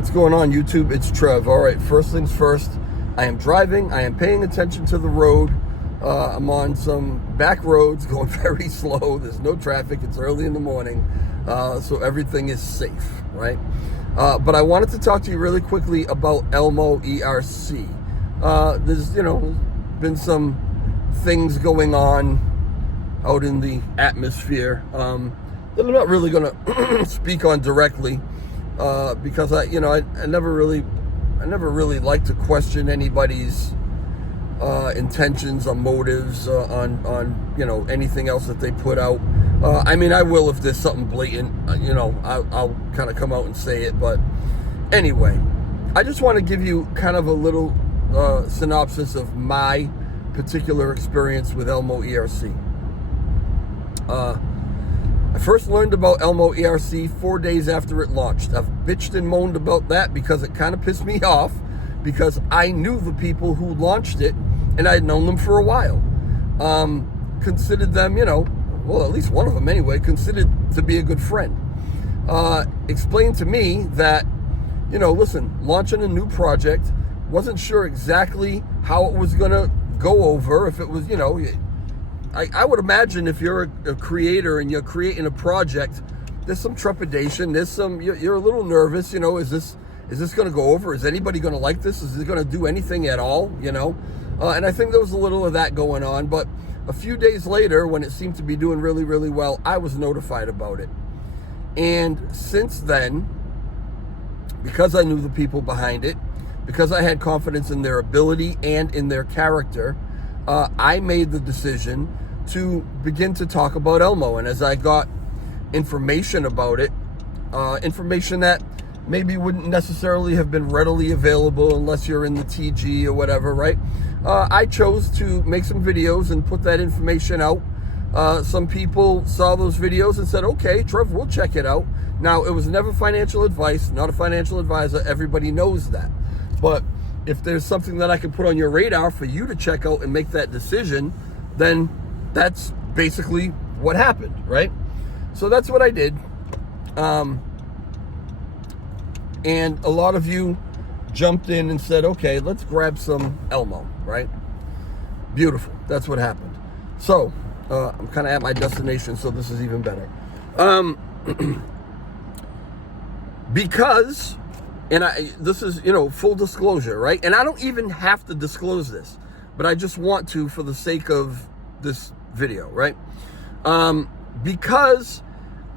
What's going on, YouTube? It's Trev. All right, first things first, I am driving. I am paying attention to the road. I'm on some back roads going very slow. There's no traffic. It's early in the morning, so everything is safe, right? But I wanted to talk to you really quickly about Elmo ERC. There's, been some things going on out in the atmosphere that I'm not really going to speak on directly. Because I never really like to question anybody's intentions or motives on anything else that they put out. I mean, I will if there's something blatant. I'll kind of come out and say it. But anyway, I just want to give you kind of a little synopsis of my particular experience with Elmo ERC. I first learned about Elmo ERC 4 days after it launched. I've bitched and moaned about that because it kind of pissed me off, because I knew the people who launched it and I'd known them for a while. Considered them, well, at least one of them anyway, considered to be a good friend. Explained to me that, listen, launching a new project, wasn't sure exactly how it was going to go over, if it was, I would imagine if you're a creator and you're creating a project, there's some trepidation. There's some, you're a little nervous. Is this going to go over? Is anybody going to like this? Is it going to do anything at all? And I think there was a little of that going on. But a few days later, when it seemed to be doing really, really well, I was notified about it. And since then, because I knew the people behind it, because I had confidence in their ability and in their character, I made the decision to begin to talk about Elmo. And as I got information about it, information that maybe wouldn't necessarily have been readily available unless you're in the TG or whatever, right? I chose to make some videos and put that information out. Some people saw those videos and said, okay, Trev, we'll check it out. Now, it was never financial advice, not a financial advisor. Everybody knows that. But if there's something that I can put on your radar for you to check out and make that decision, then that's basically what happened, right? So that's what I did. And a lot of you jumped in and said, okay, let's grab some Elmo, right? Beautiful. That's what happened. So I'm kind of at my destination, so this is even better. Because... And this is, full disclosure, right? And I don't even have to disclose this, but I just want to for the sake of this video, right? Because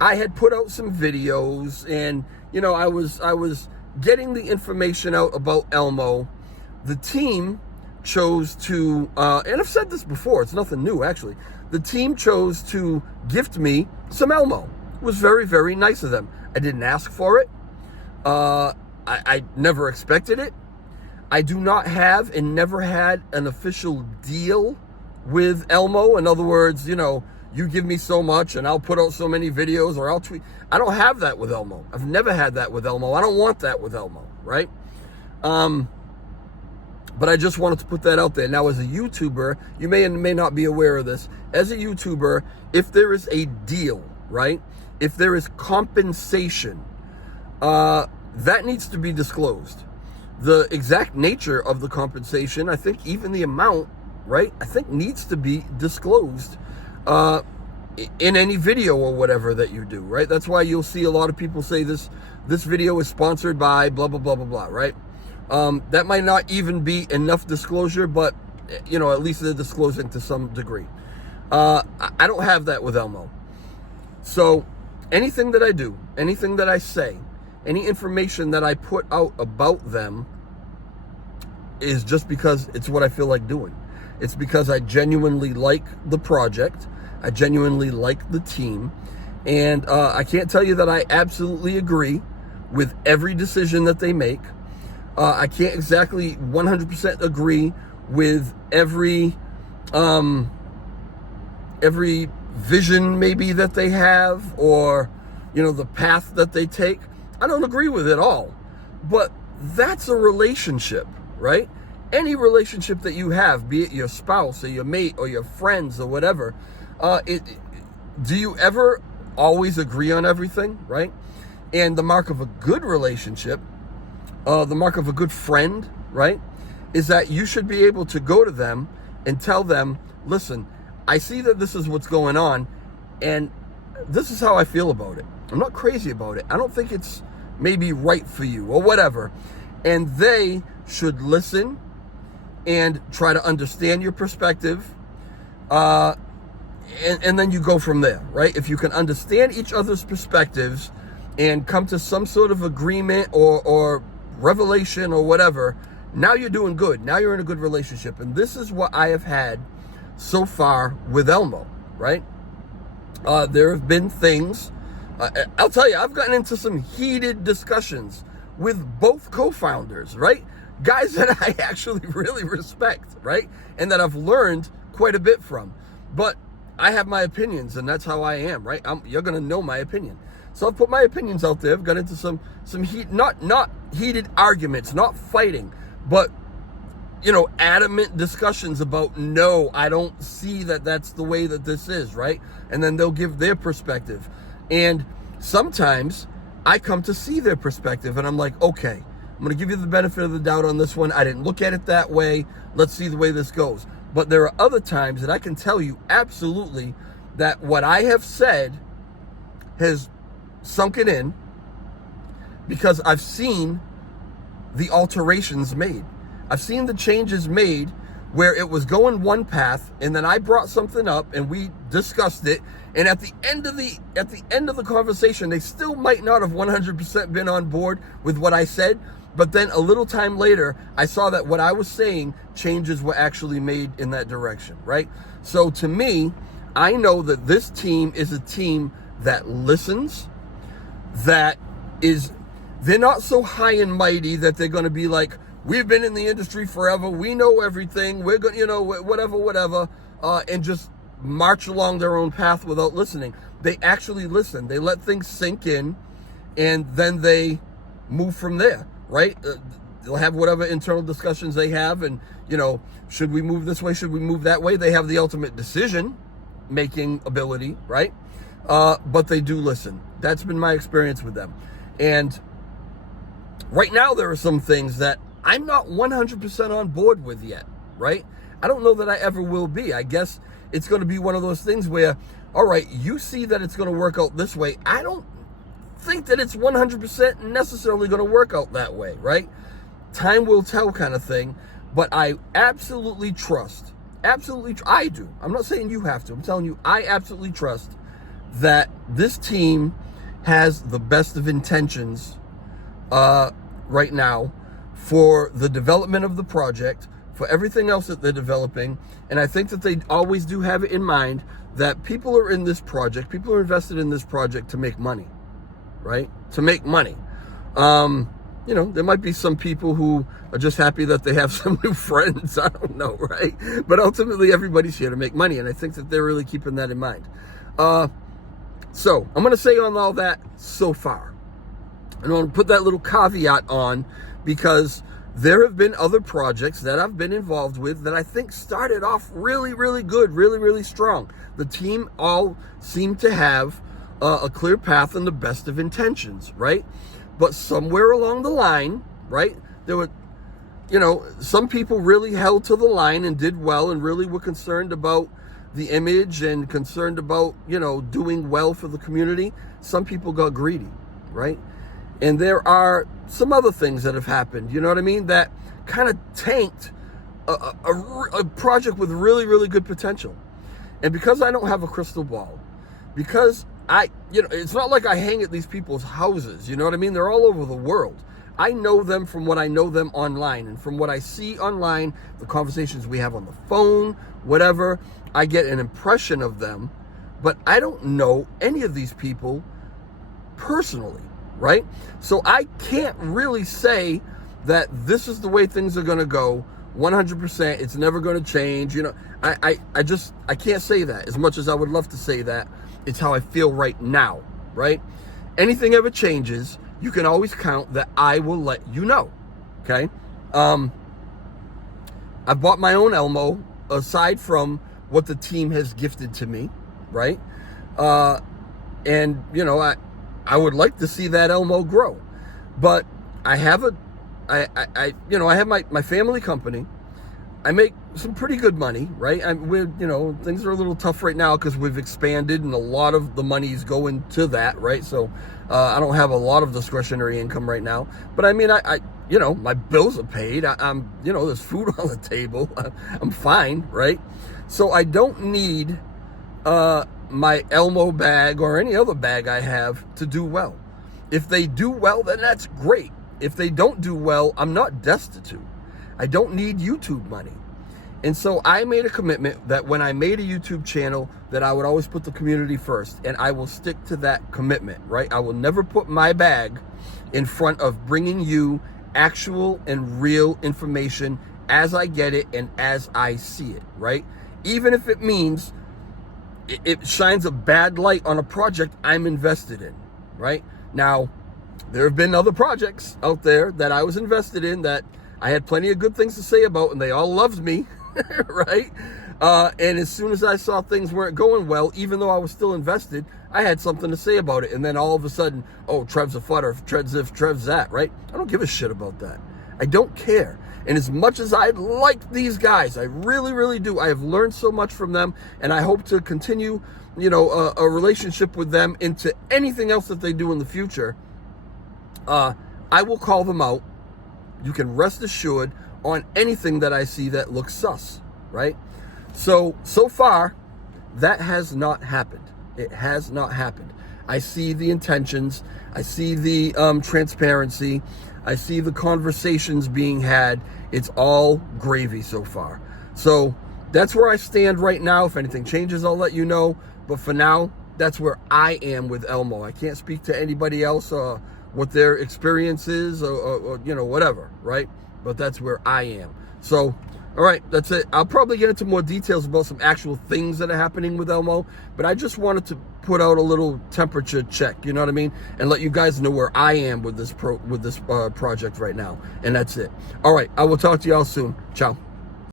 I had put out some videos and, I was getting the information out about Elmo. The team chose to, and I've said this before, it's nothing new actually. The team chose to gift me some Elmo. It was very, very nice of them. I didn't ask for it. I never expected it. I do not have and never had an official deal with Elmo. In other words, you give me so much and I'll put out so many videos or I'll tweet. I don't have that with Elmo. I've never had that with Elmo. I don't want that with Elmo, right? But I just wanted to put that out there. Now, as a YouTuber, you may and may not be aware of this. As a YouTuber, if there is a deal, right? If there is compensation, that needs to be disclosed. The exact nature of the compensation, I think even the amount, right, I think needs to be disclosed in any video or whatever that you do, right? That's why you'll see a lot of people say this video is sponsored by blah, blah, blah, blah, blah, right? That might not even be enough disclosure, but, at least they're disclosing to some degree. I don't have that with Elmo. So anything that I do, anything that I say, any information that I put out about them is just because it's what I feel like doing. It's because I genuinely like the project. I genuinely like the team. And I can't tell you that I absolutely agree with every decision that they make. I can't exactly 100% agree with every vision maybe that they have, or, the path that they take. I don't agree with it all, but that's a relationship, right? Any relationship that you have, be it your spouse or your mate or your friends or whatever, do you ever always agree on everything, right? And the mark of a good relationship the mark of a good friend, right, is that you should be able to go to them and tell them, listen, I see that this is what's going on, and this is how I feel about it. I'm not crazy about it. I don't think it's maybe right for you or whatever. And they should listen and try to understand your perspective. And then you go from there, right? If you can understand each other's perspectives and come to some sort of agreement or revelation or whatever, now you're doing good. Now you're in a good relationship. And this is what I have had so far with Elmo, right? There have been things, I'll tell you, I've gotten into some heated discussions with both co-founders, right? Guys that I actually really respect, right? And that I've learned quite a bit from. But I have my opinions, and that's how I am, right? You're going to know my opinion. So I've put my opinions out there. I've got into some heat, not heated arguments, not fighting, but, adamant discussions about, no, I don't see that that's the way that this is, right? And then they'll give their perspective. And sometimes I come to see their perspective, and I'm like, okay, I'm going to give you the benefit of the doubt on this one. I didn't look at it that way. Let's see the way this goes. But there are other times that I can tell you absolutely that what I have said has sunken in because I've seen the alterations made. I've seen the changes made where it was going one path, and then I brought something up and we discussed it, and at the end of the conversation, they still might not have 100% been on board with what I said, but then a little time later, I saw that what I was saying, changes were actually made in that direction, right? So to me, I know that this team is a team that listens, that they're not so high and mighty that they're going to be like, we've been in the industry forever, we know everything, we're going, whatever, and just march along their own path without listening. They actually listen. They let things sink in, and then they move from there, right? They'll have whatever internal discussions they have, and, should we move this way, should we move that way? They have the ultimate decision-making ability, right? But they do listen. That's been my experience with them. And right now, there are some things that I'm not 100% on board with yet, right? I don't know that I ever will be. I guess it's going to be one of those things where, all right, you see that it's going to work out this way. I don't think that it's 100% necessarily going to work out that way, right? Time will tell kind of thing. But I absolutely trust, I do. I'm not saying you have to. I'm telling you, I absolutely trust that this team has the best of intentions right now for the development of the project, for everything else that they're developing. And I think that they always do have it in mind that people are in this project, people are invested in this project to make money, right? To make money. There might be some people who are just happy that they have some new friends. I don't know, right? But ultimately, everybody's here to make money. And I think that they're really keeping that in mind. So I'm going to say on all that so far. And I want to put that little caveat on because there have been other projects that I've been involved with that I think started off really, really good, really, really strong. The team all seemed to have a clear path and the best of intentions, right? But somewhere along the line, right, there were, some people really held to the line and did well and really were concerned about the image and concerned about, doing well for the community. Some people got greedy, right? And there are some other things that have happened, you know what I mean, that kind of tanked a project with really, really good potential. And because I don't have a crystal ball, because it's not like I hang at these people's houses, you know what I mean? They're all over the world. I know them from what I know them online, and from what I see online, the conversations we have on the phone, whatever, I get an impression of them, but I don't know any of these people personally, right? So I can't really say that this is the way things are going to go 100%. It's never going to change. I can't say that as much as I would love to say that. It's how I feel right now, right? Anything ever changes, you can always count that I will let you know, okay? I bought my own Elmo, aside from what the team has gifted to me, right? And, I would like to see that Elmo grow. But I have I have my family company. I make some pretty good money, right? Things are a little tough right now because we've expanded and a lot of the money is going to that, right? So I don't have a lot of discretionary income right now. But I mean, my bills are paid. There's food on the table. I'm fine, right? So I don't need my Elmo bag or any other bag I have to do well. If they do well, then that's great. If they don't do well, I'm not destitute. I don't need YouTube money. And so I made a commitment that when I made a YouTube channel that I would always put the community first, and I will stick to that commitment, right? I will never put my bag in front of bringing you actual and real information as I get it and as I see it, right? Even if it means it shines a bad light on a project I'm invested in, right? Now, there have been other projects out there that I was invested in that I had plenty of good things to say about, and they all loved me, right? And as soon as I saw things weren't going well, even though I was still invested, I had something to say about it. And then all of a sudden, oh, Trev's a futter, Trev's this, Trev's that, right? I don't give a shit about that. I don't care. And as much as I like these guys, I really, really do. I have learned so much from them, and I hope to continue, a relationship with them into anything else that they do in the future. I will call them out. You can rest assured on anything that I see that looks sus, right? So far, that has not happened. It has not happened. I see the intentions. I see the transparency. I see the conversations being had. It's all gravy so far. So that's where I stand right now. If anything changes, I'll let you know. But for now, that's where I am with Elmo. I can't speak to anybody else what their experience is or whatever, right? But that's where I am. So, all right, that's it. I'll probably get into more details about some actual things that are happening with Elmo, but I just wanted to put out a little temperature check, you know what I mean? And let you guys know where I am with this project right now. And that's it. All right, I will talk to y'all soon. Ciao.